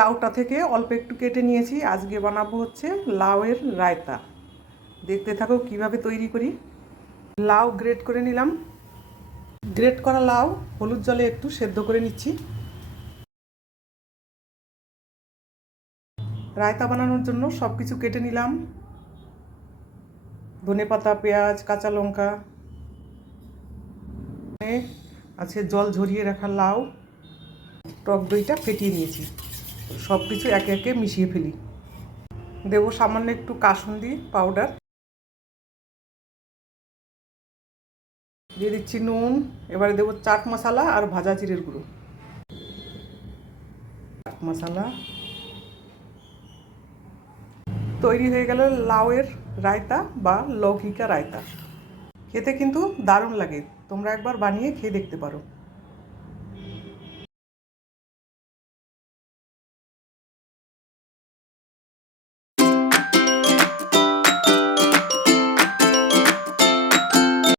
লাউটা থেকে অল্প একটু কেটে নিয়েছি। আজকে বানাবো হচ্ছে লাউয়ের রায়তা। দেখতে থাকো কিভাবে তৈরি করি। লাউ গ্রেট করে নিলাম। গ্রেট করা লাউ হলুদ জলে একটু সেদ্ধ করে নিচ্ছি। রায়তা বানানোর জন্য সব কিছু কেটে নিলাম। ধনেপাতা, পেঁয়াজ, কাঁচা লঙ্কা, আছে জল ঝরিয়ে রাখা লাউ, টক দইটা ফেটিয়ে নিয়েছি। সব কিছু একে একে মিশিয়ে ফেলি। দেবো সামান্য একটু কাসুন্দি পাউডার, দিয়ে দিচ্ছি নুন। এবারে দেবো চাট মশলা আর ভাজা জিরের গুঁড়ো। চাট মশলা তৈরি হয়ে গেল লাউয়ের রায়তা বা লৌকিকা রায়তা। খেতে কিন্তু দারুণ লাগে, তোমরা একবার বানিয়ে খেয়ে দেখতে পারো।